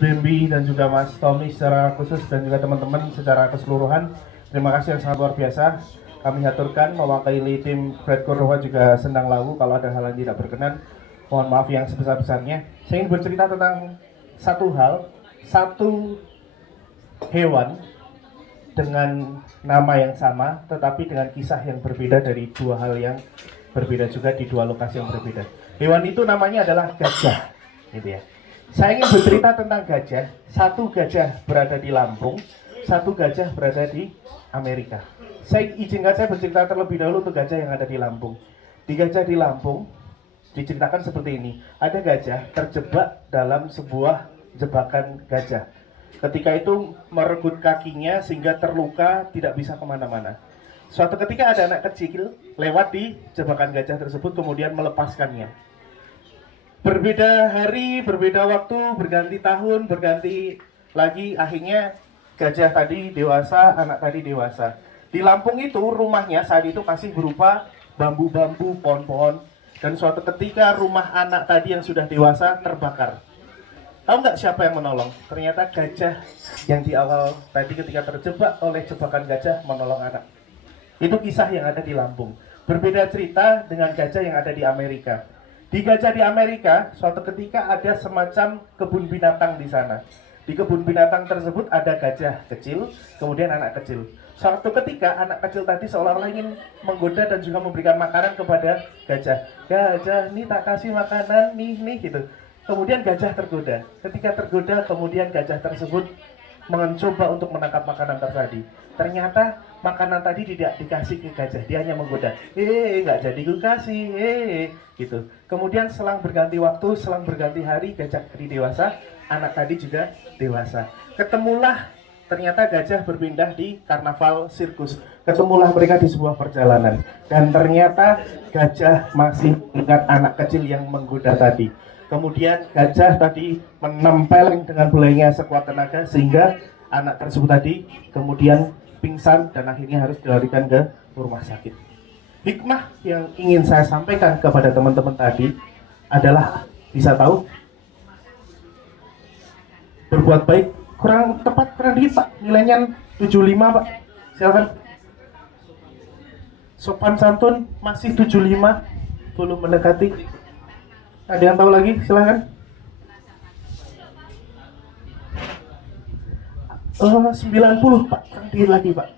Bambi dan juga Mas Tommy secara khusus dan juga teman-teman secara keseluruhan. Terima kasih yang sangat luar biasa. Kami haturkan mewakili tim Fred Kurroha juga Sendang Lawu. Kalau ada hal yang tidak berkenan, mohon maaf yang sebesar-besarnya. Saya ingin bercerita tentang satu hal, satu hewan dengan nama yang sama tetapi dengan kisah yang berbeda dari dua hal yang berbeda juga di dua lokasi yang berbeda. Hewan itu namanya adalah gajah, gitu ya. Saya ingin bercerita tentang gajah. Satu gajah berada di Lampung, satu gajah berada di Amerika. Saya izinkan saya bercerita terlebih dahulu untuk gajah yang ada di Lampung. Di gajah di Lampung diceritakan seperti ini. Ada gajah terjebak dalam sebuah jebakan gajah. Ketika itu merenggut kakinya sehingga terluka, tidak bisa kemana-mana. Suatu ketika ada anak kecil lewat di jebakan gajah tersebut kemudian melepaskannya. Berbeda hari, berbeda waktu, berganti tahun, berganti lagi, akhirnya gajah tadi dewasa, anak tadi dewasa. Di Lampung itu rumahnya saat itu masih berupa bambu-bambu, pohon-pohon. Dan suatu ketika rumah anak tadi yang sudah dewasa terbakar. Tahu nggak siapa yang menolong? Ternyata gajah yang di awal tadi ketika terjebak oleh jebakan gajah menolong anak. Itu kisah yang ada di Lampung. Berbeda cerita dengan gajah yang ada di Amerika. Di gajah di Amerika, suatu ketika ada semacam kebun binatang di sana. Di kebun binatang tersebut ada gajah kecil, kemudian anak kecil. Suatu ketika anak kecil tadi seolah-olah ingin menggoda dan juga memberikan makanan kepada gajah. Gajah, nih tak kasih makanan, nih gitu. Kemudian gajah tergoda. Ketika tergoda, kemudian gajah tersebut mencoba untuk menangkap makanan tadi. Ternyata makanan tadi tidak dikasih ke gajah, dia hanya menggoda. Nggak jadi gue kasih, gitu. Kemudian selang berganti waktu, selang berganti hari, gajah tadi dewasa, anak tadi juga dewasa. Ketemulah, ternyata gajah berpindah di karnaval sirkus. Ketemulah mereka di sebuah perjalanan. Dan ternyata gajah masih ingat anak kecil yang menggoda tadi. Kemudian gajah tadi menempel dengan belainya sekuat tenaga sehingga anak tersebut tadi kemudian pingsan dan akhirnya harus dilarikan ke rumah sakit. Hikmah yang ingin saya sampaikan kepada teman-teman tadi adalah, bisa tahu, berbuat baik kurang tepat, kurang dikit Pak, nilainya 75 Pak, silakan. Sopan santun masih 75, belum mendekati. Ada yang tahu lagi? Silahkan. 90 Pak, kurang dikit lagi Pak.